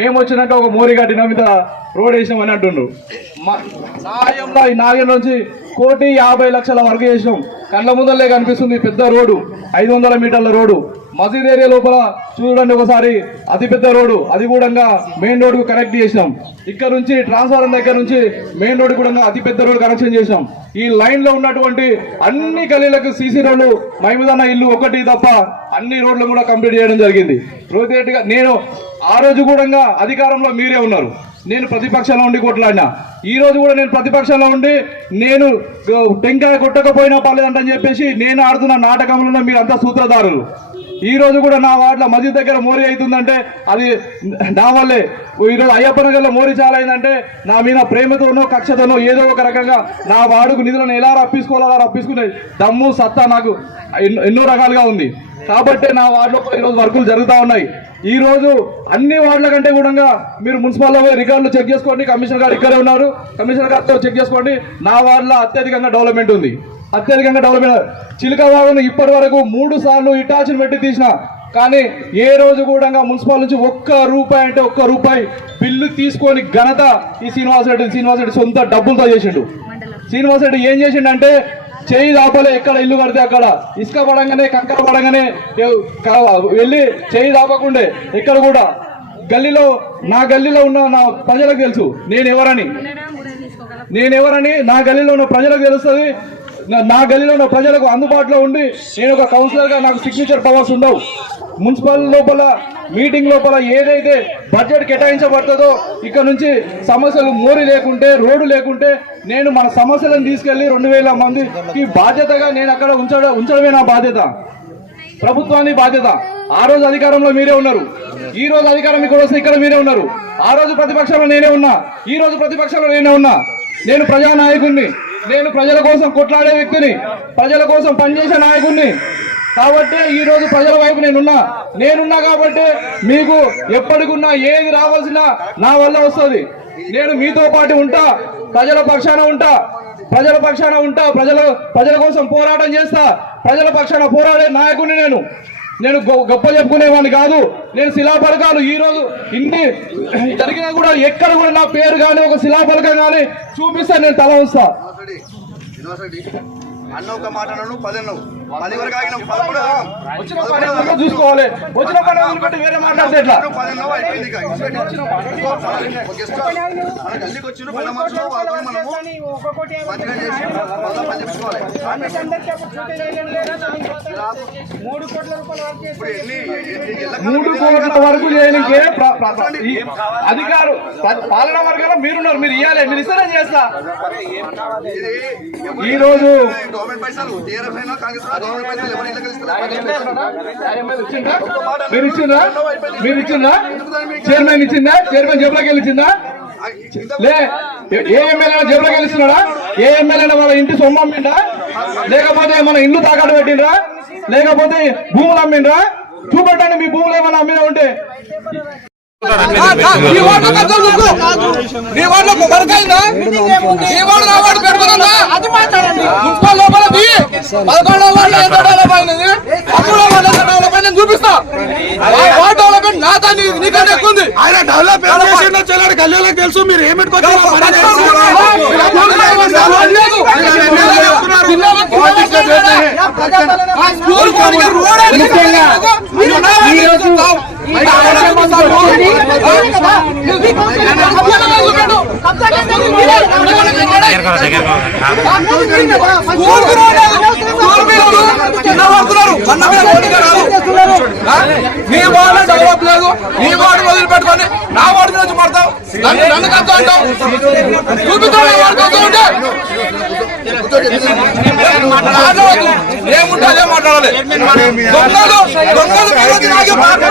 మేము వచ్చినాక ఒక మోరిగాటి కట్టిన మీద రోడ్ వేసినామని అంటుండ్రు సాయంలో నాయంలో ఈ నాగం నుంచి కోటి యాభై లక్షల వరకు చేసినాం. కళ్ళ ముందలే కనిపిస్తుంది పెద్ద రోడ్డు. ఐదు వందల మీటర్ల రోడ్డు. మసీద్ ఏరియా లోపల చూడండి ఒకసారి అతి పెద్ద రోడ్డు. అది కూడా మెయిన్ రోడ్డు కనెక్ట్ చేసినాం. ఇక్కడ నుంచి ట్రాన్స్ఫారం దగ్గర నుంచి మెయిన్ రోడ్డు కూడా అతి పెద్ద రోడ్డు కనెక్షన్ చేసినాం. ఈ లైన్లో ఉన్నటువంటి అన్ని గలీలకు సీసీ రోడ్లు మైముదన్న ఇల్లు ఒకటి తప్ప అన్ని రోడ్లు కూడా కంప్లీట్ చేయడం జరిగింది. రోహిత్ రెడ్డి నేను ఆ రోజు కూడా అధికారంలో మీరే ఉన్నారు. నేను ప్రతిపక్షంలో ఉండి కొట్లాడినా. ఈ రోజు కూడా నేను ప్రతిపక్షంలో ఉండి నేను టెంకాయ కొట్టకపోయినా పర్లేదంటని చెప్పేసి నేను ఆడుతున్న నాటకంలో మీరంతా సూత్రధారులు. ఈ రోజు కూడా నా వార్డులో మసీద్ దగ్గర మోరీ అవుతుందంటే అది నా వల్లే. ఈరోజు అయ్యప్ప నగర్లో మోరీ చాలా అయిందంటే నా మీద ప్రేమతోనో కక్షతోనో ఏదో ఒక రకంగా నా వాడుకు నిధులను ఎలా రప్పించుకోవాలో అలా రప్పించుకునే దమ్ము సత్తా నాకు ఎన్నో- ఎన్నో రకాలుగా ఉంది. కాబట్టి నా వార్డులో కూడా ఈరోజు వర్కులు జరుగుతూ ఉన్నాయి. ఈ రోజు అన్ని వార్డుల కంటే కూడా మీరు మున్సిపల్ రికార్డులు చెక్ చేసుకోండి. కమిషనర్ గారు ఇక్కడే ఉన్నారు. కమిషనర్ గారితో చెక్ చేసుకోండి. నా వార్డులో అత్యధికంగా డెవలప్మెంట్ ఉంది. అత్యధికంగా డెవలప్మెంట్ చిలుక వాగును ఇప్పటి వరకు మూడు సార్లు ఇటాచిని పెట్టి తీసిన. కానీ ఏ రోజు కూడా మున్సిపల్ నుంచి ఒక్క రూపాయి అంటే ఒక్క రూపాయి బిల్లు తీసుకొని ఘనత ఈ శ్రీనివాసరెడ్డి శ్రీనివాసరెడ్డి సొంత డబ్బులతో చేసిండు. శ్రీనివాసరెడ్డి ఏం చేసిండంటే చేయి దాపలే ఎక్కడ ఇల్లు కడితే అక్కడ. ఇసుక పడంగానే కంకర పడంగానే వెళ్ళి చేయి దాపకుండే ఎక్కడ కూడా. గల్లీలో నా గల్లీలో ఉన్న నా ప్రజలకు తెలుసు నేను ఎవరని నేను ఎవరని నా గల్లీలో ఉన్న ప్రజలకు తెలుస్తుంది. నా- గల్లీలో ఉన్న ప్రజలకు అందుబాటులో ఉండి నేను ఒక కౌన్సిలర్గా నాకు సిగ్నేచర్ పవర్స్ ఉండవు. మున్సిపల్ లోపల మీటింగ్ లోపల ఏదైతే బడ్జెట్ కేటాయించబడుతుందో ఇక్కడ నుంచి సమస్యలు మోరి లేకుంటే రోడ్డు లేకుంటే నేను మన సమస్యలను తీసుకెళ్ళి రెండు వేల మందికి బాధ్యతగా నేను అక్కడ ఉంచడం ఉంచడమే నా బాధ్యత. ప్రభుత్వాన్ని బాధ్యత. ఆ రోజు అధికారంలో మీరే ఉన్నారు. ఈ రోజు అధికారం ఇక్కడ వస్తే ఇక్కడ మీరే ఉన్నారు. ఆ రోజు ప్రతిపక్షంలో నేనే ఉన్నా. ఈ రోజు ప్రతిపక్షంలో నేనే ఉన్నా. నేను ప్రజానాయకుడిని. నేను ప్రజల కోసం కొట్లాడే వ్యక్తిని. ప్రజల కోసం పనిచేసే నాయకుడిని. కాబట్టి ఈ రోజు ప్రజల వైపు నేనున్నా. నేనున్నా కాబట్టి మీకు ఎప్పటికున్నా ఏది రావాల్సిన నా వల్ల వస్తుంది. నేను మీతో పాటు ఉంటా ప్రజల పక్షాన ఉంటా ప్రజల పక్షాన ఉంటా ప్రజల ప్రజల కోసం పోరాటం చేస్తా ప్రజల పక్షాన పోరాడే నాయకుడిని నేను. నేను గొ- గొప్ప చెప్పుకునేవాడిని కాదు. నేను శిలాఫలకాలు ఈ రోజు ఇన్ని జరిగినా కూడా ఎక్కడ కూడా నా పేరు కానీ ఒక శిలాఫలకం కానీ చూపిస్తే నేను తల వస్తా అన్న ఒక మాట అన్నాను పది అన్నావు పది వరకు ఆగినాం పదకొండు. వచ్చిన చూసుకోవాలి. వచ్చిన పని వదిలిపెట్టి వేరే మాట్లాడితే ఎట్లా? పది అన్నావు అయిపోయింది ఇక. ఒక గెస్ట్ మన గల్లీకి వచ్చిన పది మనుషులు వాళ్ళని మనము మంచిగా చేసి మళ్ళా పని చెప్పుకోవాలి మూడు కోట్ల వర్క్ చేయడానికి అధికారు పాలనా వర్గంలో మీరున్నారు మీరు ఇవ్వాలి మీరు ఇస్తారని చేస్తా. ఇది ఈ రోజు గవర్నమెంట్ పైసలు కాంగ్రెస్ గవర్నమెంట్ పైసలు ఎవరి ఇళ్ళకి ఇస్తారు ఇచ్చిండ్రా? మీరు ఇచ్చిందా మీరు ఇచ్చిందా చైర్మన్ ఇచ్చిందా చైర్మన్ జబ్బులకి వెళ్ళి ఇచ్చిందా లే ఏ ఎమ్మెల్యే జబ్బులకి వెళ్ళిస్తున్నాడా? ఏ ఎమ్మెల్యే వాళ్ళ ఇంటి సొమ్ము అమ్మిండా? లేకపోతే మన ఇల్లు తాకట్టు పెట్టిండ్రా? లేకపోతే భూములు అమ్మిండ్రా? చూపెట్టండి మీ భూములు ఏమైనా అమ్మినా ఉంటే. పెడుతున్నా? మున్సిపల్ చూపిస్తా. డెవలప్మెంట్ నాతో నీకన్నా ఎక్కువ ఉంది. ఆయన డెవలప్ చెల్లాడు గల్లీలోకి తెలుసు మీరు ఏం పెట్టుకొచ్చారో పని చేసి- ఇలా భూమి కావాలి, అది లేదు. జిల్లాలో కిలోమీటర్లు లేదా? ఆ స్కూల్ కాడికి రోడ్ అనేది లేదు. మీరు నా వార్డు చేస్తున్నావు. ఈ ఆరోగ్యం అసలు రోడ్డు. ఆ? నువ్వు ఈ కబ్జాలు కాదు చూపెట్టు. స్కూల్కు రోడ్ లేదు. స్కూల్ మీద రోడ్ కింద పడుతున్నారు. అన్న మీద రోడ్డుగా రాదు. ఆ? నీ డెవలప్ లేదు నీ వదిలి పెట్టుకొని నా వార్డు గురించి పడతావు నన్ను కథ అంటావు చూపిస్తావు నా ఉంటే మాట్లాడవద్దు. ఏముంటే అదే మాట్లాడాలి దొంగలు దొంగలు నాకే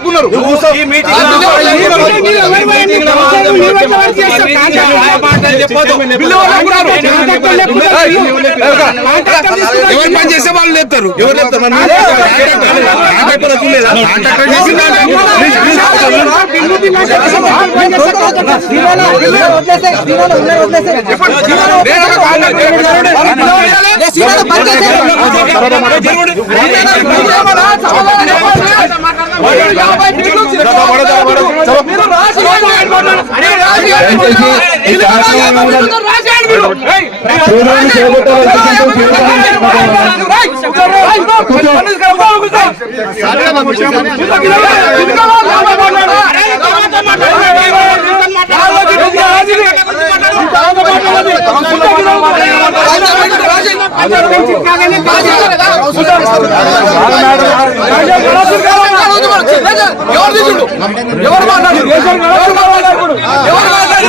పిల్ల ఎవరు పని చేసే వాళ్ళు లేపుతారు ఎవరు లేపుతారు మరి రాజేంద్ర ఎవరు తీసుడు ఎవరు మాట్లాడు ఎవరు మాట్లాడు ఎవరు మాట్లాడు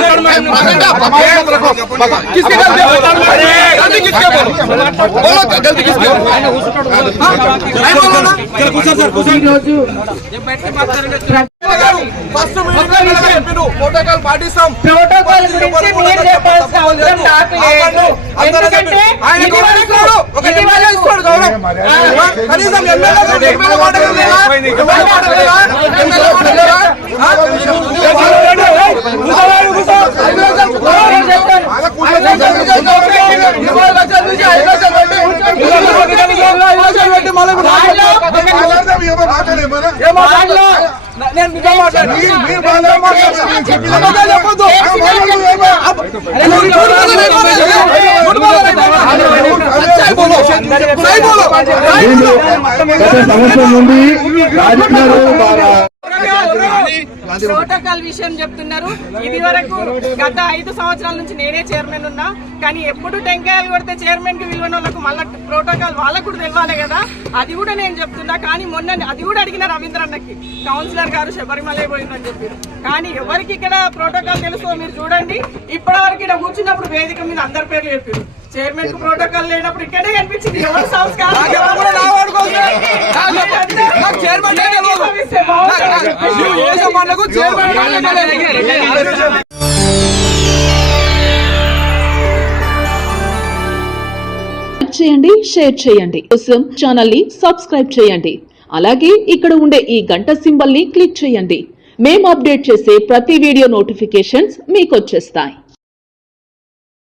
किसके गलती है गलती किसके बोलो बोलो गलती किसके नहीं बोलो ना चल कुछ सर कुछ ఫస్ట్ ప్రోటోకాల్ పాటిస్తాం ప్రోటోకాల్ గురించి మీరు చెప్పాల్సిన అవసరం నాకు లేదు ఎందుకంటే ఆయన ఇది గౌరవం వరకు- ఇస్తాడు ఒక ఇది ఎమ్మెల్యే వరకు- ఇస్తాడు గౌరవం కనీసం ఎమ్మెల్యే ఎమ్మెల్యే గత సంవత్సరం నుండి రాజకీయాలు ప్రోటోకాల్ విషయం చెప్తున్నారు. ఇది వరకు గత ఐదు సంవత్సరాల నుంచి నేనే చైర్మన్ ఉన్నా కానీ ఎప్పుడు టెంకాయలు కొడితే చైర్మన్కి విలువన వాళ్ళకు మళ్ళీ ప్రోటోకాల్ వాళ్ళకు కూడా తెలియాలి కదా. అది కూడా నేను చెప్తున్నా కానీ మొన్న అది కూడా అడిగిన రవీంద్ర అన్నకి కౌన్సిలర్ గారు శబరిమల పోయిందని చెప్పారు. కానీ ఎవరికి ఇక్కడ ప్రోటోకాల్ తెలుసో మీరు చూడండి. ఇప్పటి వరకు ఇక్కడ కూర్చున్నప్పుడు వేదిక మీద అందరి పేర్లు చెప్పారు. చైర్మన్కు ప్రోటోకాల్ లేనప్పుడు ఇక్కడే కనిపించింది. ఎవరు సంస్కారం చేయండి షేర్ చేయండి. కోసం ఛానల్ని సబ్స్క్రైబ్ చేయండి. అలాగే ఇక్కడ ఉండే ఈ గంట సింబల్ని క్లిక్ చేయండి. మేము అప్డేట్ చేసే ప్రతి వీడియో నోటిఫికేషన్స్ మీకు వచ్చేస్తాయి.